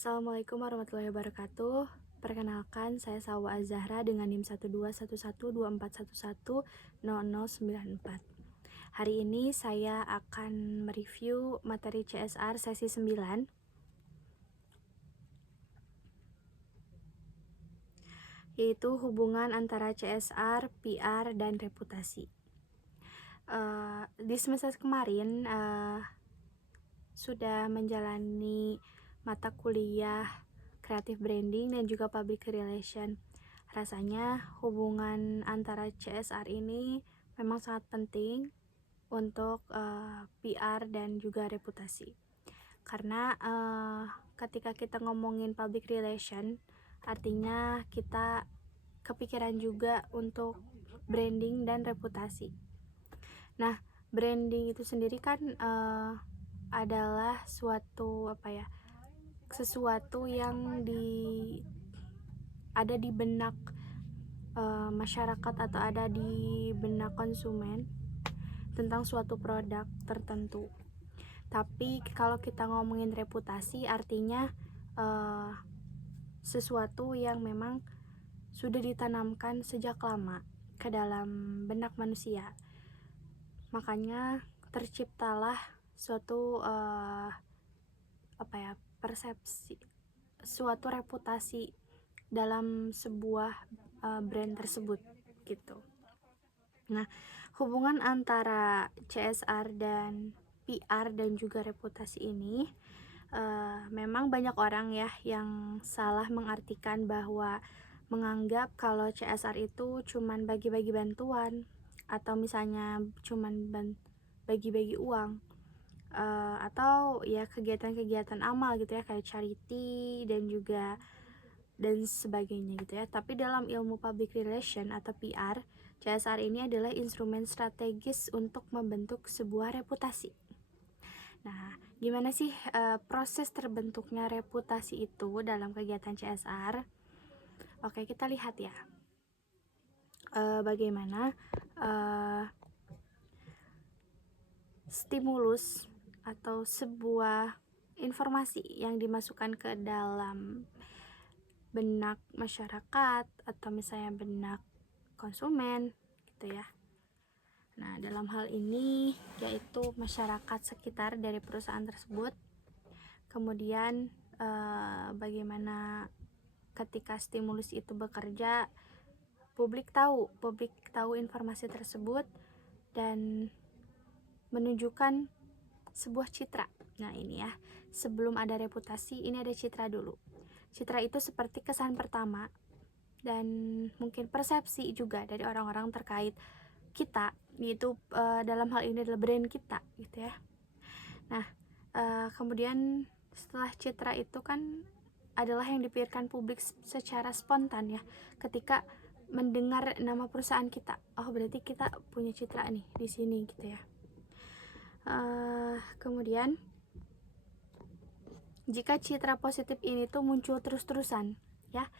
Assalamualaikum warahmatullahi wabarakatuh. Perkenalkan, saya Salwa Azahra dengan NIM 12112410094. Hari ini saya akan mereview materi CSR sesi 9, yaitu hubungan antara CSR, PR, dan reputasi. Di semester kemarin sudah menjalani mata kuliah Creative Branding dan juga Public Relation. Rasanya hubungan antara CSR ini memang sangat penting untuk PR dan juga reputasi. Karena ketika kita ngomongin Public Relation, artinya kita kepikiran juga untuk branding dan reputasi. Nah, branding itu sendiri kan adalah sesuatu yang ada di benak masyarakat atau ada di benak konsumen tentang suatu produk tertentu. Tapi kalau kita ngomongin reputasi, artinya sesuatu yang memang sudah ditanamkan sejak lama ke dalam benak manusia. Makanya terciptalah suatu persepsi, suatu reputasi dalam sebuah brand tersebut gitu. Nah, hubungan antara CSR dan PR dan juga reputasi ini memang banyak orang ya yang salah mengartikan bahwa menganggap kalau CSR itu cuman bagi-bagi bantuan atau misalnya cuman bagi-bagi uang atau ya kegiatan-kegiatan amal gitu ya, kayak charity dan sebagainya gitu ya. Tapi dalam ilmu public relation atau PR, CSR ini adalah instrumen strategis untuk membentuk sebuah reputasi. Nah, gimana sih proses terbentuknya reputasi itu dalam kegiatan CSR? Oke, kita lihat ya. Bagaimana stimulus atau sebuah informasi yang dimasukkan ke dalam benak masyarakat atau misalnya benak konsumen gitu ya. Nah, dalam hal ini yaitu masyarakat sekitar dari perusahaan tersebut. Kemudian bagaimana ketika stimulus itu bekerja, publik tahu informasi tersebut dan menunjukkan sebuah citra. Nah, ini ya, sebelum ada reputasi, ini ada citra dulu. Citra itu seperti kesan pertama dan mungkin persepsi juga dari orang-orang terkait kita, yaitu dalam hal ini adalah brand kita gitu ya. Nah, kemudian setelah citra itu kan adalah yang dipikirkan publik secara spontan ya, ketika mendengar nama perusahaan kita. Oh, berarti kita punya citra nih di sini gitu ya. Kemudian jika citra positif ini tuh muncul terus-terusan ya,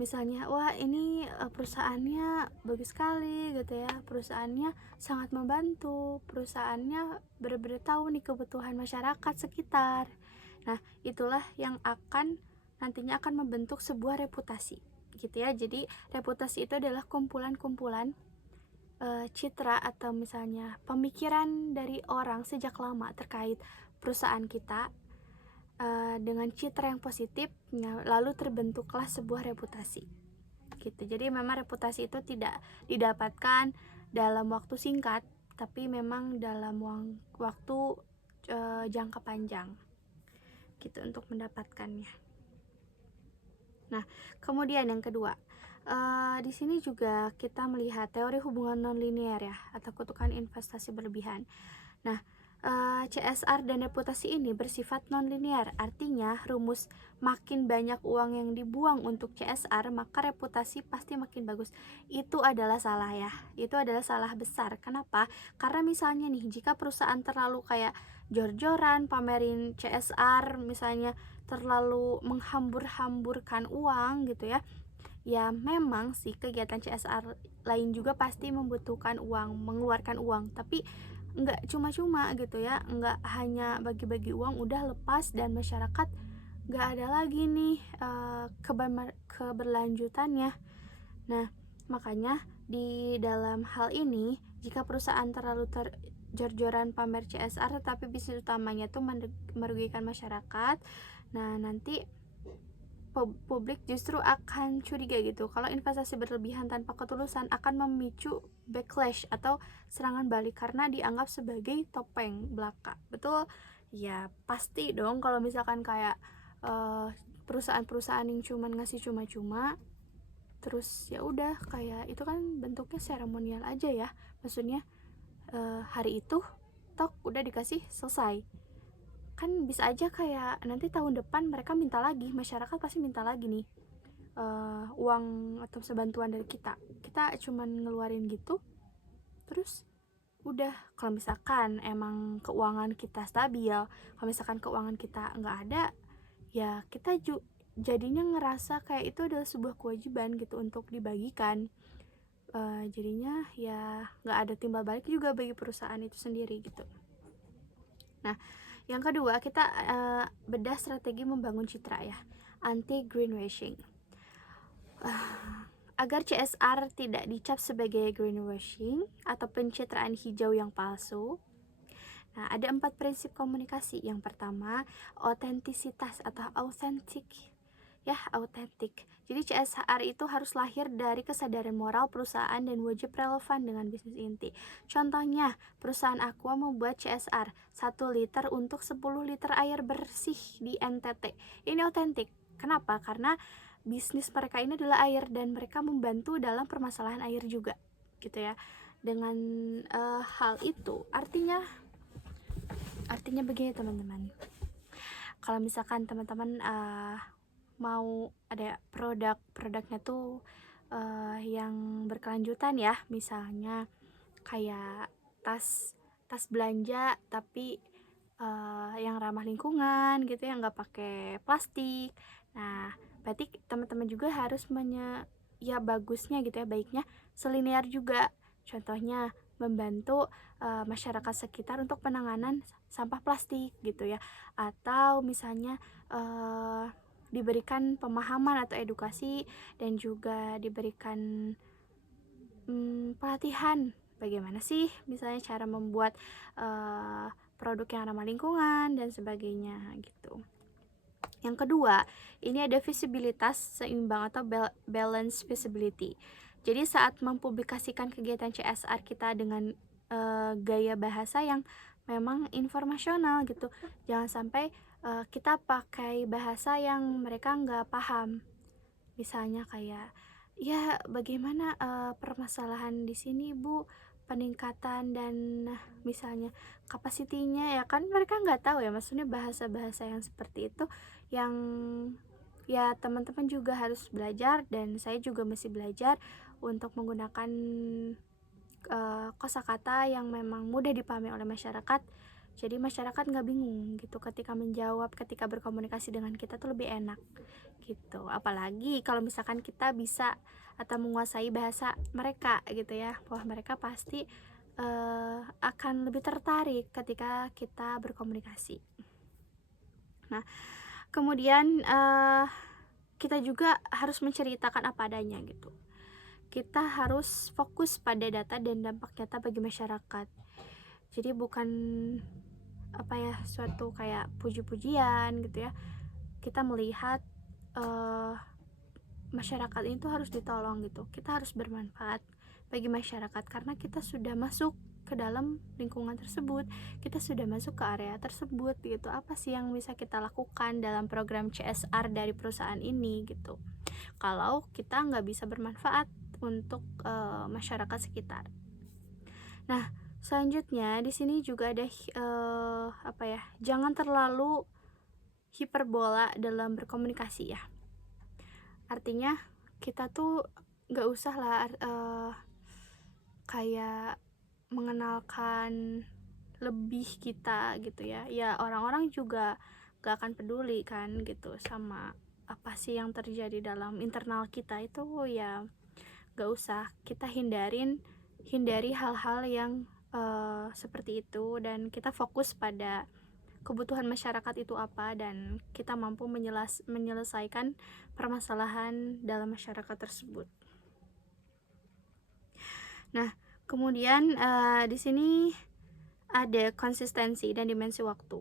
misalnya wah ini perusahaannya bagus sekali gitu ya, perusahaannya sangat membantu, perusahaannya benar-benar tahu nih kebutuhan masyarakat sekitar. Nah, itulah yang nantinya akan membentuk sebuah reputasi gitu ya. Jadi reputasi itu adalah kumpulan-kumpulan citra atau misalnya pemikiran dari orang sejak lama terkait perusahaan kita dengan citra yang positif, lalu terbentuklah sebuah reputasi gitu. Jadi memang reputasi itu tidak didapatkan dalam waktu singkat, tapi memang dalam waktu jangka panjang gitu untuk mendapatkannya. Nah, kemudian yang kedua, di sini juga kita melihat teori hubungan nonlinear ya, atau kutukan investasi berlebihan. Nah, CSR dan reputasi ini bersifat nonlinear, artinya rumus makin banyak uang yang dibuang untuk CSR maka reputasi pasti makin bagus. Itu adalah salah ya, itu adalah salah besar. Kenapa? Karena misalnya nih, jika perusahaan terlalu kayak jor-joran pamerin CSR, misalnya terlalu menghambur-hamburkan uang gitu ya, ya memang sih kegiatan CSR lain juga pasti membutuhkan uang, mengeluarkan uang, tapi nggak cuma-cuma gitu ya, nggak hanya bagi-bagi uang udah lepas dan masyarakat nggak ada lagi nih keberlanjutannya. Nah, makanya di dalam hal ini, jika perusahaan terlalu jor-joran pamer CSR tetapi bisnis utamanya tuh merugikan masyarakat, nah nanti publik justru akan curiga gitu kalau investasi berlebihan tanpa ketulusan akan memicu backlash atau serangan balik karena dianggap sebagai topeng belaka. Betul? Ya pasti dong kalau misalkan kayak perusahaan-perusahaan yang cuman ngasih cuma-cuma, terus ya udah kayak itu kan bentuknya seremonial aja ya, maksudnya hari itu tok udah dikasih selesai. Kan bisa aja kayak nanti tahun depan mereka minta lagi, masyarakat pasti minta lagi nih uang atau sebantuan dari kita cuman ngeluarin gitu, terus udah. Kalau misalkan emang keuangan kita stabil, kalau misalkan keuangan kita nggak ada, ya kita jadinya ngerasa kayak itu adalah sebuah kewajiban gitu untuk dibagikan. Jadinya ya nggak ada timbal balik juga bagi perusahaan itu sendiri gitu. Nah, yang kedua kita bedah strategi membangun citra ya, anti greenwashing. Agar CSR tidak dicap sebagai greenwashing atau pencitraan hijau yang palsu, nah ada 4 prinsip komunikasi. Yang pertama, otentisitas atau authentic ya, autentik. Jadi CSR itu harus lahir dari kesadaran moral perusahaan dan wajib relevan dengan bisnis inti. Contohnya, perusahaan Aqua membuat CSR 1 liter untuk 10 liter air bersih di NTT. Ini autentik. Kenapa? Karena bisnis mereka ini adalah air dan mereka membantu dalam permasalahan air juga, gitu ya. Dengan hal itu artinya begini teman-teman. Kalau misalkan teman-teman mau ada produknya tuh yang berkelanjutan ya, misalnya kayak tas belanja tapi yang ramah lingkungan gitu ya, nggak pakai plastik. Nah berarti teman-teman juga harus ya bagusnya gitu ya, baiknya selinear juga. Contohnya membantu masyarakat sekitar untuk penanganan sampah plastik gitu ya, atau misalnya diberikan pemahaman atau edukasi dan juga diberikan pelatihan bagaimana sih misalnya cara membuat produk yang ramah lingkungan dan sebagainya gitu. Yang kedua, ini ada visibilitas seimbang atau balance visibility. Jadi saat mempublikasikan kegiatan CSR kita dengan gaya bahasa yang memang informasional gitu, jangan sampai kita pakai bahasa yang mereka nggak paham. Misalnya kayak, ya bagaimana permasalahan di sini Bu, peningkatan dan misalnya kapasitinya, ya kan mereka nggak tahu ya, maksudnya bahasa-bahasa yang seperti itu yang ya teman-teman juga harus belajar dan saya juga masih belajar untuk menggunakan kosakata yang memang mudah dipahami oleh masyarakat. Jadi masyarakat nggak bingung gitu ketika menjawab, ketika berkomunikasi dengan kita tuh lebih enak gitu. Apalagi kalau misalkan kita bisa atau menguasai bahasa mereka gitu ya, wah mereka pasti akan lebih tertarik ketika kita berkomunikasi. Nah kemudian kita juga harus menceritakan apa adanya gitu. Kita harus fokus pada data dan dampak nyata bagi masyarakat. Jadi bukan suatu kayak puji-pujian gitu ya. Kita melihat masyarakat itu harus ditolong gitu. Kita harus bermanfaat bagi masyarakat karena kita sudah masuk ke dalam lingkungan tersebut, kita sudah masuk ke area tersebut gitu. Apa sih yang bisa kita lakukan dalam program CSR dari perusahaan ini gitu, kalau kita nggak bisa bermanfaat untuk masyarakat sekitar. Nah selanjutnya di sini juga ada jangan terlalu hiperbola dalam berkomunikasi ya. Artinya kita tuh nggak usah lah kayak mengenalkan lebih kita gitu ya. Ya orang-orang juga gak akan peduli kan gitu sama apa sih yang terjadi dalam internal kita itu, ya gak usah. Kita hindari hal-hal yang seperti itu dan kita fokus pada kebutuhan masyarakat itu apa, dan kita mampu menyelesaikan permasalahan dalam masyarakat tersebut. Nah, kemudian di sini ada konsistensi dan dimensi waktu.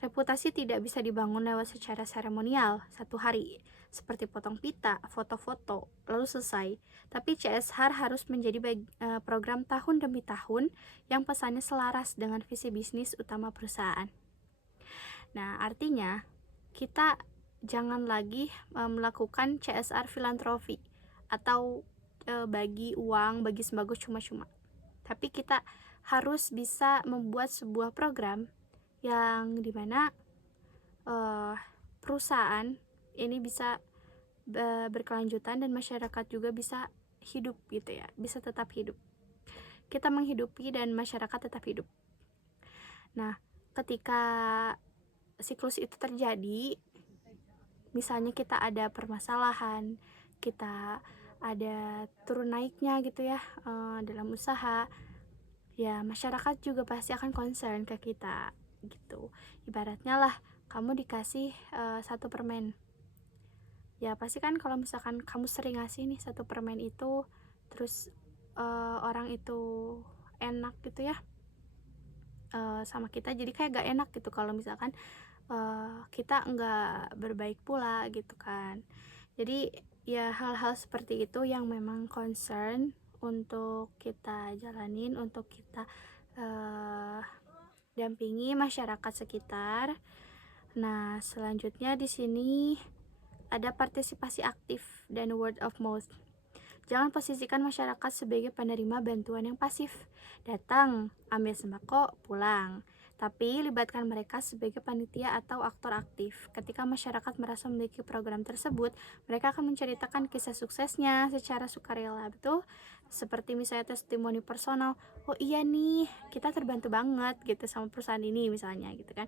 Reputasi tidak bisa dibangun lewat secara seremonial satu hari, seperti potong pita, foto-foto, lalu selesai. Tapi CSR harus menjadi program tahun demi tahun yang pesannya selaras dengan visi bisnis utama perusahaan. Nah, artinya kita jangan lagi melakukan CSR filantropi atau bagi uang, bagi sembako cuma-cuma. Tapi kita harus bisa membuat sebuah program yang dimana perusahaan ini bisa berkelanjutan dan masyarakat juga bisa hidup gitu ya, bisa tetap hidup. Kita menghidupi dan masyarakat tetap hidup. Nah, ketika siklus itu terjadi, misalnya kita ada permasalahan, kita ada turun naiknya gitu ya dalam usaha, ya masyarakat juga pasti akan concern ke kita gitu. Ibaratnya lah, kamu dikasih satu permen, ya pasti kan kalau misalkan kamu sering ngasih nih satu permen itu, terus orang itu enak gitu ya sama kita, jadi kayak gak enak gitu kalau misalkan kita nggak berbaik pula gitu kan. Jadi ya hal-hal seperti itu yang memang concern untuk kita jalanin, untuk kita dampingi masyarakat sekitar. Nah, selanjutnya di sini ada partisipasi aktif dan word of mouth. Jangan posisikan masyarakat sebagai penerima bantuan yang pasif. Datang, ambil sembako, pulang. Tapi libatkan mereka sebagai panitia atau aktor aktif. Ketika masyarakat merasa memiliki program tersebut, mereka akan menceritakan kisah suksesnya secara sukarela, betul? Seperti misalnya testimoni personal, oh iya nih, kita terbantu banget gitu sama perusahaan ini misalnya gitu kan.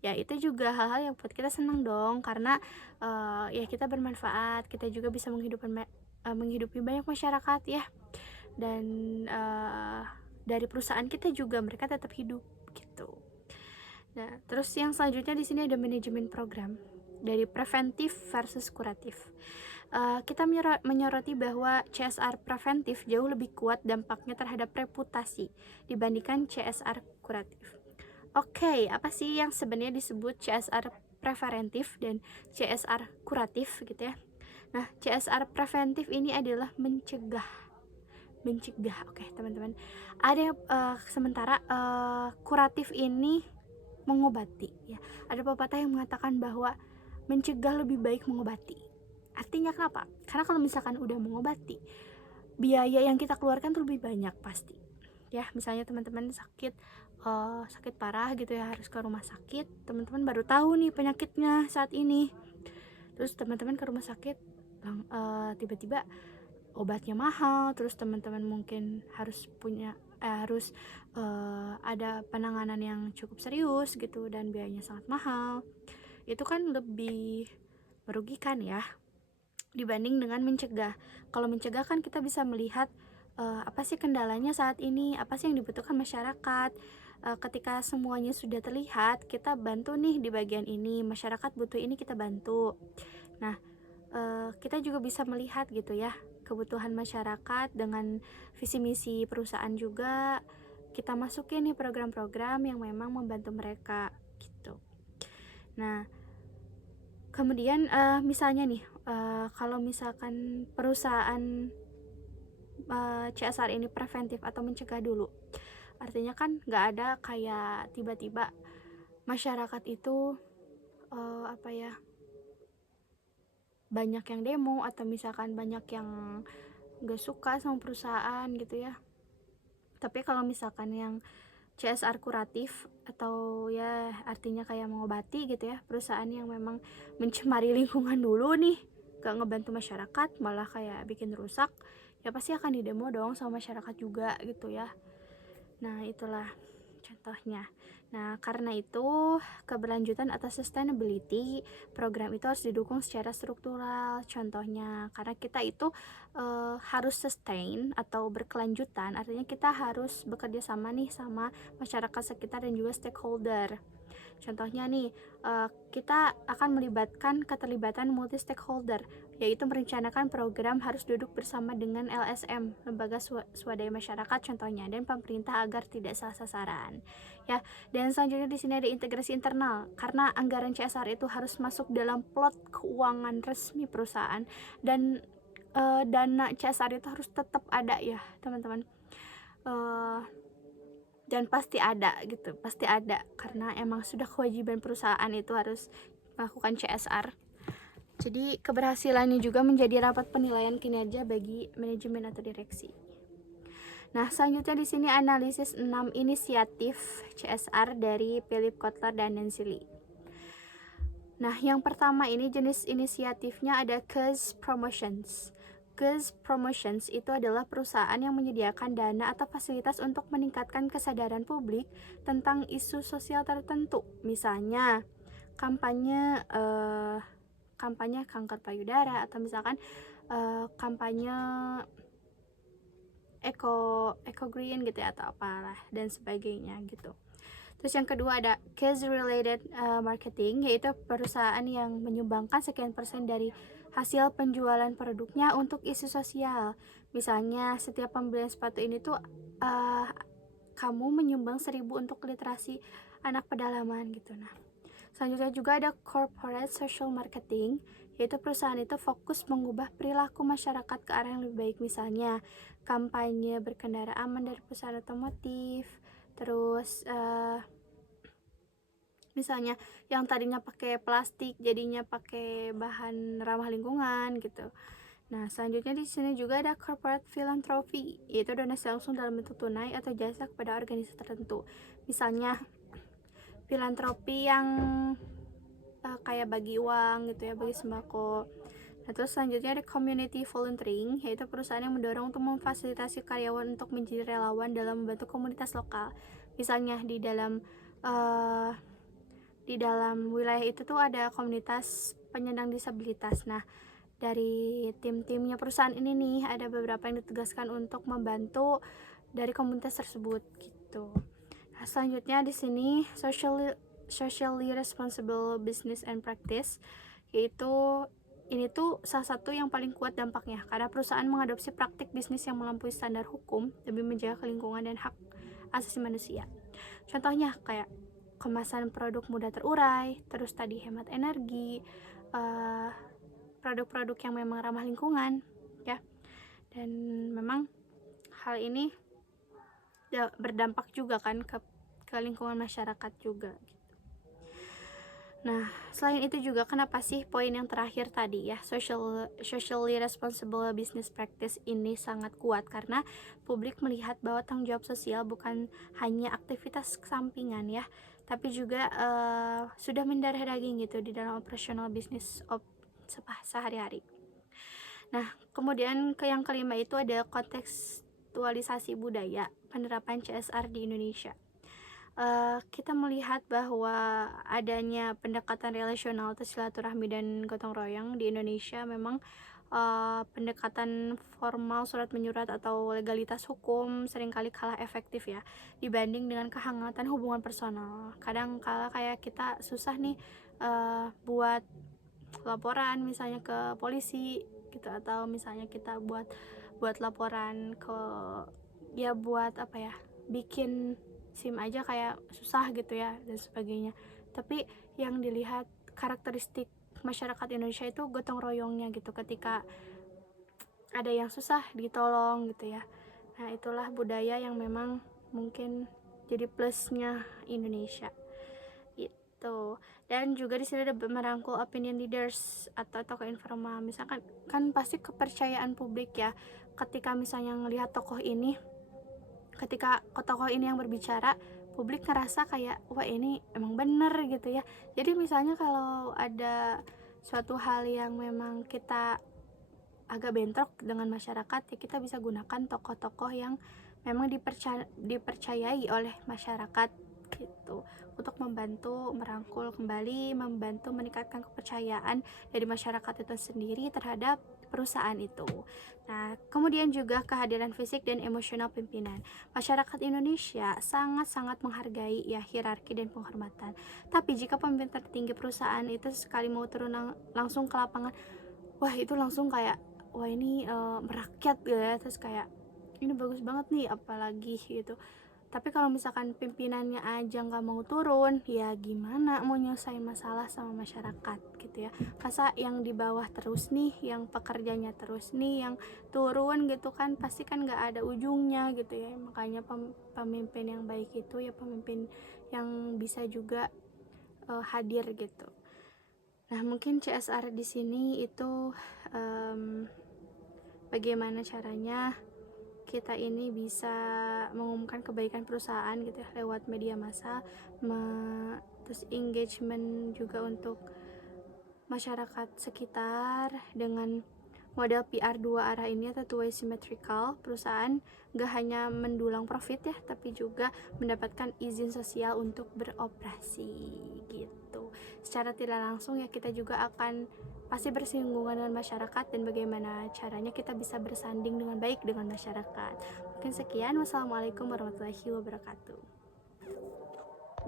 Ya itu juga hal-hal yang buat kita senang dong, karena ya kita bermanfaat, kita juga bisa menghidupi banyak masyarakat ya, dan dari perusahaan kita juga mereka tetap hidup gitu. Nah, terus yang selanjutnya di sini ada manajemen program dari preventif versus kuratif. Kita menyoroti bahwa CSR preventif jauh lebih kuat dampaknya terhadap reputasi dibandingkan CSR kuratif. Oke, apa sih yang sebenarnya disebut CSR preventif dan CSR kuratif gitu ya? Nah, CSR preventif ini adalah mencegah. Oke, teman-teman. Ada sementara kuratif ini mengobati ya. Ada pepatah yang mengatakan bahwa mencegah lebih baik mengobati. Artinya kenapa? Karena kalau misalkan udah mengobati, biaya yang kita keluarkan tuh lebih banyak pasti. Ya, misalnya teman-teman sakit parah gitu ya, harus ke rumah sakit, teman-teman baru tahu nih penyakitnya saat ini, terus teman-teman ke rumah sakit tiba-tiba obatnya mahal, terus teman-teman mungkin harus ada penanganan yang cukup serius gitu dan biayanya sangat mahal. Itu kan lebih merugikan ya dibanding dengan mencegah. Kalau mencegah kan kita bisa melihat apa sih kendalanya saat ini, apa sih yang dibutuhkan masyarakat. Ketika semuanya sudah terlihat, kita bantu nih di bagian ini, masyarakat butuh ini kita bantu. Nah, kita juga bisa melihat gitu ya kebutuhan masyarakat dengan visi misi perusahaan juga, kita masukin nih program-program yang memang membantu mereka gitu. Nah, kemudian misalnya nih kalau misalkan perusahaan CSR ini preventif atau mencegah dulu, artinya kan nggak ada kayak tiba-tiba masyarakat itu banyak yang demo atau misalkan banyak yang gak suka sama perusahaan gitu ya. Tapi kalau misalkan yang CSR kuratif atau ya artinya kayak mengobati gitu ya, perusahaan yang memang mencemari lingkungan dulu nih, gak ngebantu masyarakat, malah kayak bikin rusak, ya pasti akan didemo dong sama masyarakat juga gitu ya. Nah, itulah contohnya. Nah, karena itu keberlanjutan atau sustainability program itu harus didukung secara struktural. Contohnya, karena kita itu harus sustain atau berkelanjutan, artinya kita harus bekerja sama nih sama masyarakat sekitar dan juga stakeholder. Contohnya nih, kita akan melibatkan keterlibatan multi stakeholder, yaitu merencanakan program harus duduk bersama dengan LSM, lembaga swadaya masyarakat contohnya, dan pemerintah agar tidak salah sasaran. Ya, dan selanjutnya di sini ada integrasi internal, karena anggaran CSR itu harus masuk dalam plot keuangan resmi perusahaan, dan dana CSR itu harus tetap ada ya teman-teman. Dan pasti ada gitu, pasti ada, karena emang sudah kewajiban perusahaan itu harus melakukan CSR. Jadi keberhasilannya juga menjadi rapat penilaian kinerja bagi manajemen atau direksi. Nah, selanjutnya di sini analisis 6 inisiatif CSR dari Philip Kotler dan Nancy Lee. Nah, yang pertama ini jenis inisiatifnya ada cause promotions. Cause promotions itu adalah perusahaan yang menyediakan dana atau fasilitas untuk meningkatkan kesadaran publik tentang isu sosial tertentu. Misalnya kampanye kanker payudara, atau misalkan kampanye eco green gitu ya, atau apalah dan sebagainya gitu. Terus yang kedua ada case related marketing, yaitu perusahaan yang menyumbangkan sekian persen dari hasil penjualan produknya untuk isu sosial. Misalnya setiap pembelian sepatu ini tuh kamu menyumbang 1.000 untuk literasi anak pedalaman gitu. Nah, selanjutnya juga ada corporate social marketing, yaitu perusahaan itu fokus mengubah perilaku masyarakat ke arah yang lebih baik. Misalnya kampanye berkendara aman dari perusahaan otomotif, terus misalnya yang tadinya pakai plastik jadinya pakai bahan ramah lingkungan gitu. Nah, selanjutnya di sini juga ada corporate philanthropy, yaitu donasi langsung dalam bentuk tunai atau jasa kepada organisasi tertentu. Misalnya filantropi yang kayak bagi uang gitu ya, bagi sembako. Nah, terus selanjutnya ada community volunteering, yaitu perusahaan yang mendorong untuk memfasilitasi karyawan untuk menjadi relawan dalam membantu komunitas lokal. Misalnya di dalam wilayah itu tuh ada komunitas penyandang disabilitas. Nah, dari tim-timnya perusahaan ini nih ada beberapa yang ditugaskan untuk membantu dari komunitas tersebut gitu. Nah, selanjutnya di sini socially responsible business and practice, yaitu ini tuh salah satu yang paling kuat dampaknya karena perusahaan mengadopsi praktik bisnis yang melampaui standar hukum demi menjaga lingkungan dan hak asasi manusia. Contohnya kayak kemasan produk mudah terurai, terus tadi hemat energi, produk-produk yang memang ramah lingkungan ya. Dan memang hal ini berdampak juga kan ke lingkungan masyarakat juga gitu. Nah, selain itu juga kenapa sih poin yang terakhir tadi ya, socially responsible business practice ini sangat kuat karena publik melihat bahwa tanggung jawab sosial bukan hanya aktivitas sampingan ya, tapi juga sudah mendarah daging gitu di dalam operasional bisnis sehari-hari. Nah, kemudian yang kelima itu ada kontekstualisasi budaya penerapan CSR di Indonesia. Kita melihat bahwa adanya pendekatan relasional atau silaturahmi dan gotong royong di Indonesia memang pendekatan formal surat menyurat atau legalitas hukum seringkali kalah efektif ya dibanding dengan kehangatan hubungan personal. Kadang kala kayak kita susah nih buat laporan misalnya ke polisi gitu, atau misalnya kita buat laporan ke buat apa ya, bikin SIM aja kayak susah gitu ya dan sebagainya. Tapi yang dilihat karakteristik masyarakat Indonesia itu gotong royongnya gitu, ketika ada yang susah ditolong gitu ya. Nah, itulah budaya yang memang mungkin jadi plusnya Indonesia gitu. Dan juga di sini ada merangkul opinion leaders atau tokoh informal. Misalkan kan pasti kepercayaan publik ya, ketika misalnya ngelihat tokoh ini yang berbicara, publik ngerasa kayak wah ini emang bener gitu ya. Jadi misalnya kalau ada suatu hal yang memang kita agak bentrok dengan masyarakat ya, kita bisa gunakan tokoh-tokoh yang memang dipercayai oleh masyarakat gitu, untuk membantu merangkul kembali, membantu meningkatkan kepercayaan dari masyarakat itu sendiri terhadap perusahaan itu. Nah, kemudian juga kehadiran fisik dan emosional pimpinan. Masyarakat Indonesia sangat-sangat menghargai ya hierarki dan penghormatan. Tapi jika pemimpin tertinggi perusahaan itu sekali mau turun langsung ke lapangan, wah itu langsung kayak wah ini merakyat gitu ya, terus kayak ini bagus banget nih apalagi gitu. Tapi kalau misalkan pimpinannya aja nggak mau turun, ya gimana mau nyelesain masalah sama masyarakat gitu ya. Masa yang di bawah terus nih, yang pekerjanya terus nih, yang turun gitu kan, pasti kan nggak ada ujungnya gitu ya. Makanya pemimpin yang baik itu ya pemimpin yang bisa juga hadir gitu. Nah, mungkin CSR di sini itu bagaimana caranya kita ini bisa mengumumkan kebaikan perusahaan gitu ya lewat media massa, terus engagement juga untuk masyarakat sekitar dengan model PR dua arah ini atau two way symmetrical. Perusahaan gak hanya mendulang profit ya, tapi juga mendapatkan izin sosial untuk beroperasi gitu. Secara tidak langsung ya kita juga akan pasti bersinggungan dengan masyarakat dan bagaimana caranya kita bisa bersanding dengan baik dengan masyarakat. Mungkin sekian, wassalamualaikum warahmatullahi wabarakatuh.